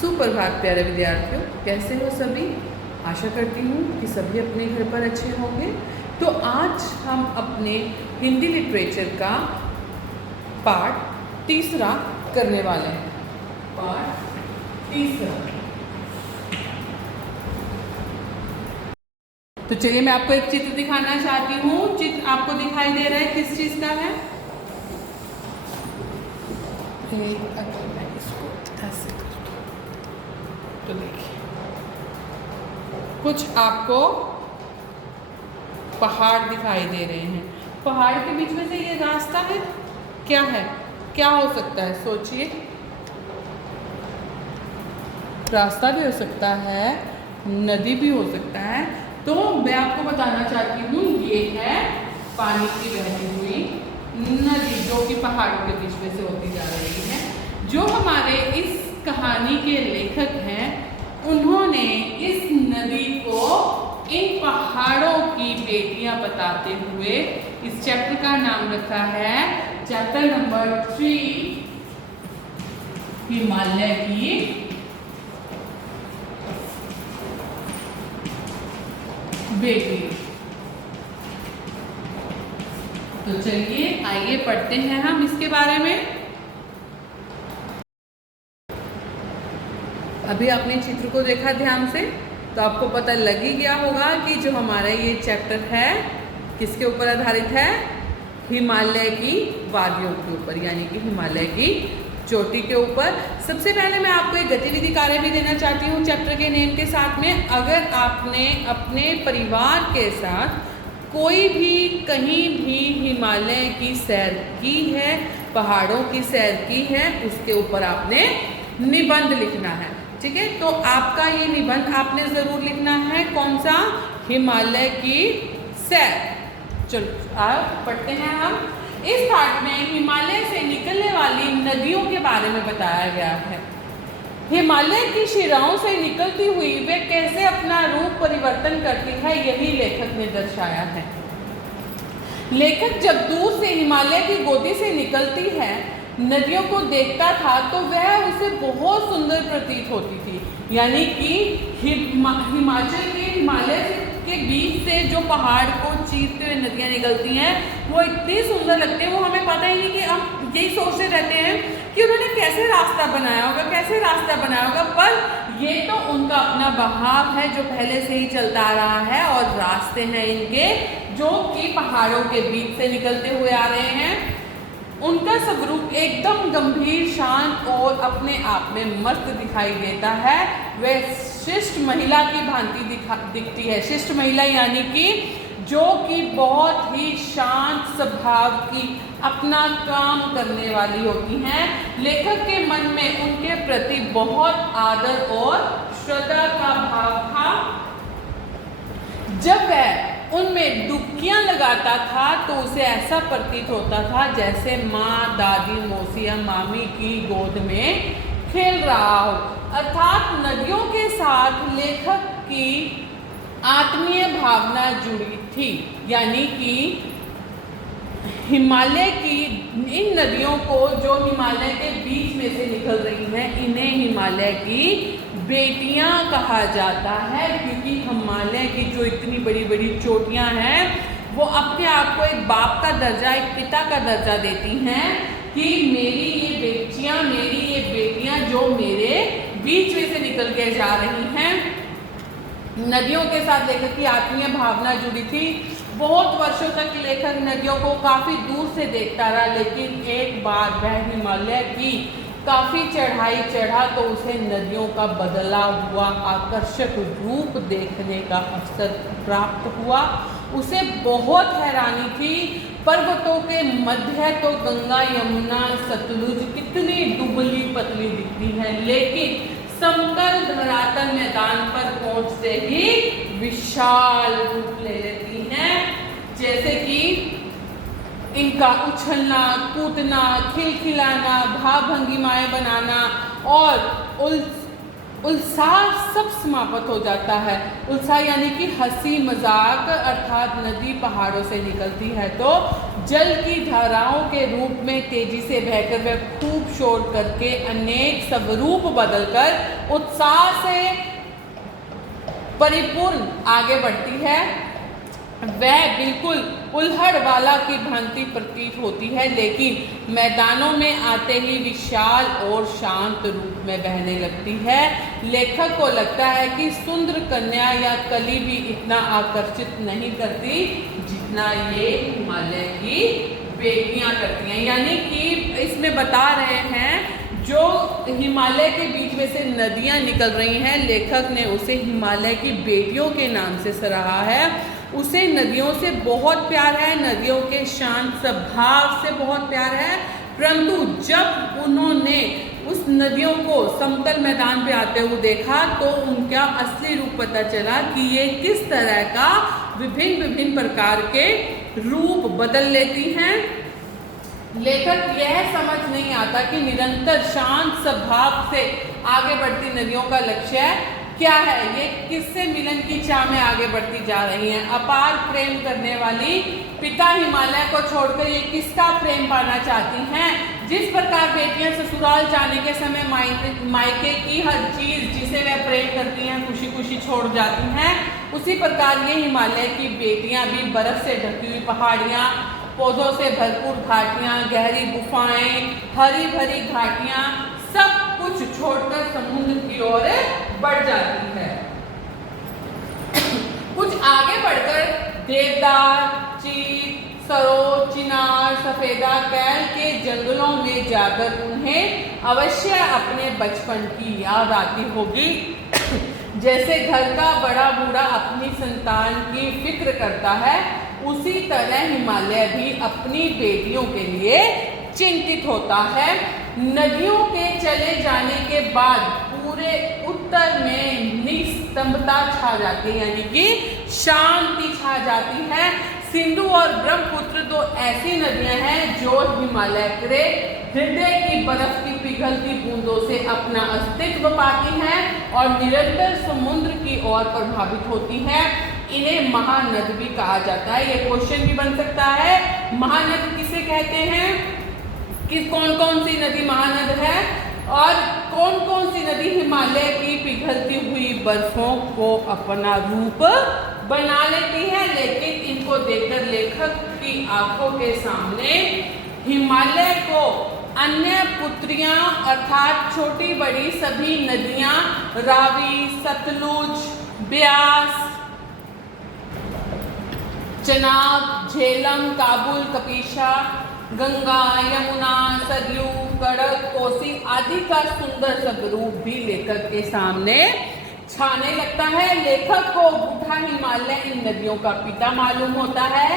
सुप्रभात प्यारे विद्यार्थियों, कैसे हो सभी। आशा करती हूँ कि सभी अपने घर पर अच्छे होंगे। तो आज हम अपने हिंदी लिटरेचर का पाठ तीसरा करने वाले हैं। पाठ तीसरा। तो चलिए मैं आपको एक चित्र दिखाना चाहती हूँ। चित्र आपको दिखाई दे रहा है, किस चीज़ का है? अगर मैं इसको ऐसे कर तो देखिए, कुछ आपको पहाड़ दिखाई दे रहे हैं। पहाड़ के बीच में से ये रास्ता है, क्या है, क्या हो सकता है? सोचिए। रास्ता भी हो सकता है, नदी भी हो सकता है। तो मैं आपको बताना चाहती हूँ, ये है पानी की बहती हुई नदी, जो कि पहाड़ों के बीच में से होती जा रही है। जो हमारे इस कहानी के लेखक हैं, उन्होंने इस नदी को इन पहाड़ों की बेटियां बताते हुए इस चैप्टर का नाम रखा है चैप्टर नंबर 3, हिमालय की बेटी। तो चलिए आइए पढ़ते हैं हम इसके बारे में। अभी आपने चित्र को देखा ध्यान से, तो आपको पता लग ही गया होगा कि जो हमारा ये चैप्टर है किसके ऊपर आधारित है? हिमालय की वादियों के ऊपर, यानी कि हिमालय की चोटी के ऊपर। सबसे पहले मैं आपको एक गतिविधि कार्य भी देना चाहती हूँ चैप्टर के नेम के साथ में। अगर आपने अपने परिवार के साथ कोई भी कहीं भी हिमालय की सैर की है, पहाड़ों की सैर की है, उसके ऊपर आपने निबंध लिखना है। ठीक है, तो आपका ये निबंध आपने जरूर लिखना है। कौन सा? हिमालय की सैर। चलो आप पढ़ते हैं हम। इस पाठ में हिमालय से निकलने वाली नदियों के बारे में बताया गया है। हिमालय की शिराओं से निकलती हुई वे कैसे अपना रूप परिवर्तन करती है, यही लेखक ने दर्शाया है। लेखक जब दूर से हिमालय की गोदी से निकलती है नदियों को देखता था तो वह उसे बहुत सुंदर प्रतीत होती थी। यानी कि हिमाचल के हिमालय के बीच से जो पहाड़ को चीरते हुए नदियाँ निकलती हैं, वो इतनी सुंदर लगती है। वो हमें पता ही नहीं कि हम यही सोचते रहते हैं कि उन्होंने कैसे रास्ता बनाया होगा, कैसे रास्ता बनाया होगा। पर ये तो उनका अपना बहाव है जो पहले से ही चलता आ रहा है, और रास्ते हैं इनके जो कि पहाड़ों के बीच से निकलते हुए आ रहे हैं। उनका स्वरूप एकदम गंभीर, शांत और अपने आप में मस्त दिखाई देता है। वह शिष्ट महिला की भांति दिखती है। शिष्ट महिला यानी कि जो कि बहुत ही शांत स्वभाव की, अपना काम करने वाली होती हैं। लेखक के मन में उनके प्रति बहुत आदर और श्रद्धा का भाव था। जब वह उनमें डुबकियां लगाता था तो उसे ऐसा प्रतीत होता था जैसे माँ, दादी, मौसी या मामी की गोद में खेल रहा हो। अर्थात नदियों के साथ लेखक की आत्मीय भावना जुड़ी थी। यानी कि हिमालय की इन नदियों को, जो हिमालय के बीच में से निकल रही हैं, इन्हें हिमालय की बेटियां कहा जाता है। क्योंकि हिमालय की जो इतनी बड़ी बड़ी चोटियां हैं, वो अपने आप को एक बाप का दर्जा, एक पिता का दर्जा देती हैं कि मेरी ये बेटियां जो मेरे बीच में से निकल के जा रही हैं। नदियों के साथ लेखक की आत्मीय भावना जुड़ी थी। बहुत वर्षों तक लेखक नदियों को काफ़ी दूर से देखता रहा, लेकिन एक बार वह हिमालय की काफ़ी चढ़ाई चढ़ा तो उसे नदियों का बदला हुआ आकर्षक रूप देखने का अवसर प्राप्त हुआ। उसे बहुत हैरानी थी। पर्वतों के मध्य तो गंगा, यमुना, सतलुज कितनी दुबली पतली दिखती हैं, लेकिन समतल धरातल मैदान पर पहुंचते ही विशाल रूप ले लेती हैं। जैसे कि इनका उछलना, कूदना, खिलखिलाना, भाव भंगिमाएं बनाना और उत्साह सब समाप्त हो जाता है। उत्साह यानी कि हंसी मजाक। अर्थात नदी पहाड़ों से निकलती है तो जल की धाराओं के रूप में तेजी से बहकर वह खूब शोर करके अनेक स्वरूप बदलकर उत्साह से परिपूर्ण आगे बढ़ती है। वह बिल्कुल उल्हड़ वाला की भांति प्रतीत होती है, लेकिन मैदानों में आते ही विशाल और शांत रूप में बहने लगती है। लेखक को लगता है कि सुंदर कन्या या कली भी इतना आकर्षित नहीं करती जितना ये हिमालय की बेटियां करती हैं। यानी कि इसमें बता रहे हैं जो हिमालय के बीच में से नदियां निकल रही हैं, लेखक ने उसे हिमालय की बेटियों के नाम से सराहा है। उसे नदियों से बहुत प्यार है, नदियों के शांत स्वभाव से बहुत प्यार है, परंतु जब उन्होंने उस नदियों को समतल मैदान पे आते हुए देखा तो उनका असली रूप पता चला कि ये किस तरह का विभिन्न विभिन्न प्रकार के रूप बदल लेती हैं। लेखक यह समझ नहीं आता कि निरंतर शांत स्वभाव से आगे बढ़ती नदियों का लक्ष्य क्या है, ये किससे मिलन की चाह में आगे बढ़ती जा रही हैं। अपार प्रेम करने वाली पिता हिमालय को छोड़कर ये किसका प्रेम पाना चाहती हैं। जिस प्रकार बेटियां ससुराल जाने के समय मायके की हर चीज जिसे वह प्रेम करती हैं खुशी खुशी छोड़ जाती हैं, उसी प्रकार ये हिमालय की बेटियां भी बर्फ से ढकी हुई पहाड़ियां, पौधों से भरपूर घाटियां, गहरी गुफाएं, हरी भरी घाटियां सब कुछ छोड़कर समुद्र की ओर बढ़ जाती है। कुछ आगे बढ़कर देवदार, चीड़, सरोज, चिनार, सफेदा कैल के जंगलों में जाकर उन्हें अवश्य अपने बचपन की याद आती होगी। जैसे घर का बड़ा बूढ़ा अपनी संतान की फिक्र करता है, उसी तरह हिमालय भी अपनी बेटियों के लिए चिंतित होता है। नदियों के चले जाने के बाद पूरे उत्तर में निस्तंभता छा जाती है, यानी कि शांति छा जाती है। सिंधु और ब्रह्मपुत्र दो ऐसी नदियां हैं जो हिमालय के हृदय की बर्फ की पिघलती बूंदों से अपना अस्तित्व पाती हैं और निरंतर समुद्र की ओर प्रभावित होती हैं। इन्हें महानद भी कहा जाता है। ये क्वेश्चन भी बन सकता है, महानद किसे कहते हैं, कि कौन कौन सी नदी महानद है और कौन कौन सी नदी हिमालय की पिघलती हुई बर्फों को अपना रूप बना लेती है। लेकिन इनको देखकर लेखक की आंखों के सामने हिमालय को अन्य पुत्रियां अर्थात छोटी बड़ी सभी नदियां रावी, सतलुज, ब्यास, चनाब, झेलम, काबुल, कपीशा, गंगा, यमुना, सरयू, गंडक, कोसी आदि का सुंदर स्वरूप भी लेखक के सामने छाने लगता है। लेखक को बूढ़ा हिमालय इन नदियों का पिता मालूम होता है।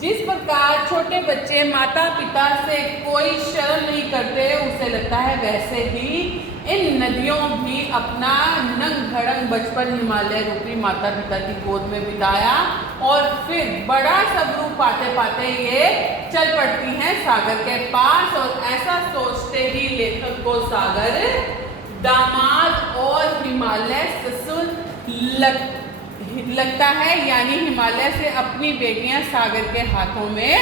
जिस प्रकार छोटे बच्चे माता पिता से कोई शर्म नहीं करते, उसे लगता है वैसे ही इन नदियों भी अपना नंग धड़ंग बचपन हिमालय रूपी माता पिता की गोद में बिताया और फिर बड़ा स्वरूप पाते पाते ये चल पड़ती हैं सागर के पास। और ऐसा सोचते ही लेखक को सागर दामाद और हिमालय ससुर लगता है, यानी हिमालय से अपनी बेटियां सागर के हाथों में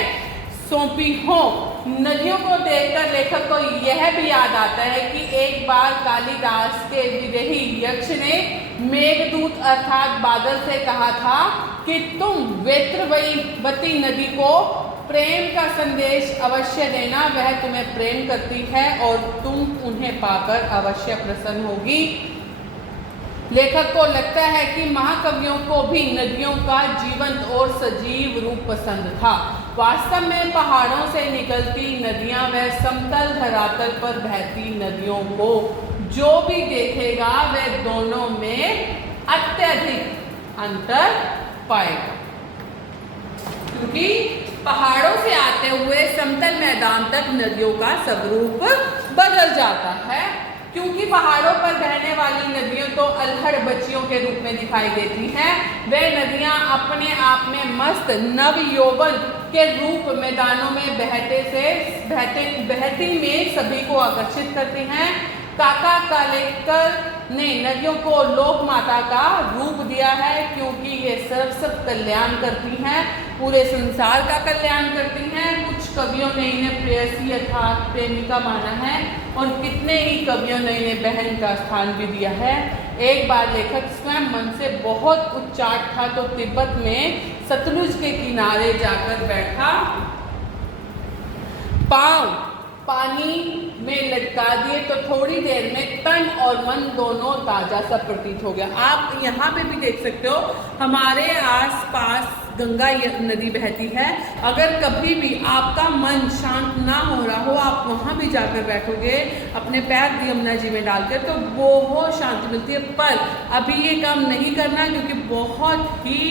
सौंपी हो। नदियों को देखकर लेखक को यह भी याद आता है कि एक बार कालिदास के विदेही यक्ष ने मेघदूत अर्थात बादल से कहा था कि तुम वेत्रवती नदी को प्रेम का संदेश अवश्य देना, वह तुम्हें प्रेम करती है और तुम उन्हें पाकर अवश्य प्रसन्न होगी। लेखक को लगता है कि महाकवियों को भी नदियों का जीवंत और सजीव रूप पसंद था। वास्तव में पहाड़ों से निकलती नदियां व समतल धरातल पर बहती नदियों को जो भी देखेगा वह दोनों में अत्यधिक अंतर पाएगा, क्योंकि पहाड़ों से आते हुए समतल मैदान तक नदियों का स्वरूप बदल जाता है। क्योंकि पहाड़ों पर बहने वाली नदियां तो अल्हड़ बच्चियों के रूप में दिखाई देती हैं, वे नदियां अपने आप में मस्त नव यौवन के रूप मैदानों में बहती में सभी को आकर्षित करती हैं। काका कालेकर ने नदियों को लोक माता का रूप दिया है, क्योंकि ये सब कल्याण करती हैं, पूरे संसार का कल्याण करती हैं। कवियों ने इन्हें प्रेयसी अर्थात प्रेमिका माना है और कितने ही कवियों ने इन्हें बहन का स्थान भी दिया है। एक बार लेखक स्वयं मन से बहुत उच्चाट था तो तिब्बत में सतलुज के किनारे जाकर बैठा, पांव पानी में लटका दिए तो थोड़ी देर में तन और मन दोनों ताजा सा प्रतीत हो गया। आप यहाँ पे भी देख सकते हो, हमारे आसपास गंगा नदी बहती है। अगर कभी भी आपका मन शांत ना हो रहा हो, आप वहाँ भी जाकर बैठोगे अपने पैर यमुना जी में डालकर, तो बहुत शांति मिलती है। पर अभी ये काम नहीं करना, क्योंकि बहुत ही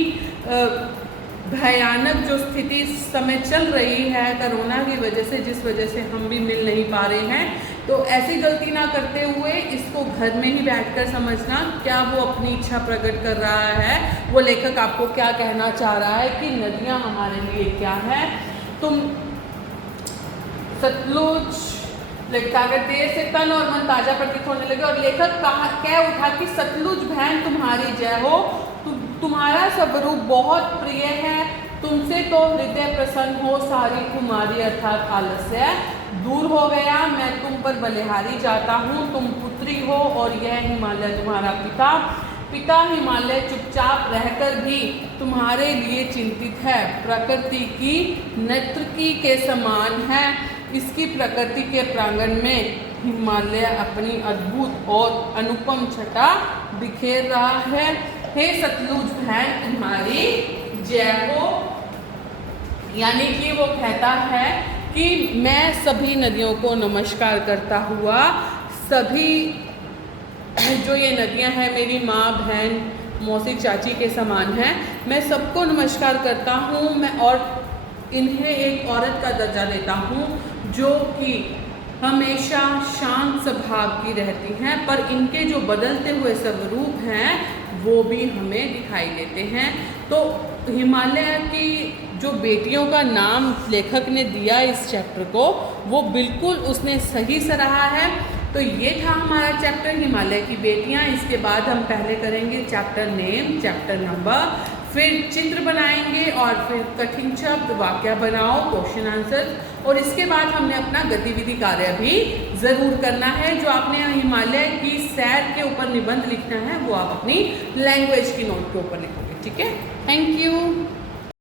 भयानक जो स्थिति इस समय चल रही है कोरोना की वजह से, जिस वजह से हम भी मिल नहीं पा रहे हैं। तो ऐसी गलती ना करते हुए इसको घर में ही बैठकर समझना क्या वो अपनी इच्छा प्रकट कर रहा है, वो लेखक आपको क्या कहना चाह रहा है कि नदियाँ हमारे लिए क्या है। तुम सतलुज लिखता कर देर से तन और मन ताजा प्रतीत होने लगे और लेखक कह उठा कि सतलुज बहन तुम्हारी जय हो, तुम्हारा स्वरूप बहुत प्रिय है, तुमसे तो हृदय प्रसन्न हो, सारी कुमारी अर्थात आलस्य दूर हो गया। मैं तुम पर बलिहारी जाता हूँ, तुम पुत्री हो और यह हिमालय तुम्हारा पिता। पिता हिमालय चुपचाप रहकर भी तुम्हारे लिए चिंतित है, प्रकृति की नर्तकी के समान है। इसकी प्रकृति के प्रांगण में हिमालय अपनी अद्भुत और अनुपम छटा बिखेर रहा है। हे सतलुज बहन तुम्हारी जय हो। यानी कि वो कहता है कि मैं सभी नदियों को नमस्कार करता हुआ, सभी जो ये नदियां हैं मेरी माँ बहन मौसी चाची के समान हैं, मैं सबको नमस्कार करता हूँ। मैं और इन्हें एक औरत का दर्जा देता हूँ जो कि हमेशा शांत स्वभाव की रहती हैं, पर इनके जो बदलते हुए स्वरूप हैं वो भी हमें दिखाई देते हैं। तो हिमालय की जो बेटियों का नाम लेखक ने दिया इस चैप्टर को, वो बिल्कुल उसने सही सराहा है। तो ये था हमारा चैप्टर हिमालय की बेटियां। इसके बाद हम पहले करेंगे चैप्टर नेम, चैप्टर नंबर, फिर चित्र बनाएंगे और फिर कठिन शब्द, वाक्य बनाओ, क्वेश्चन आंसर, और इसके बाद हमने अपना गतिविधि कार्य भी ज़रूर करना है। जो आपने हिमालय की सैर के ऊपर निबंध लिखना है वो आप अपनी लैंग्वेज की नोट के ऊपर लिखोगे। ठीक है, थैंक यू।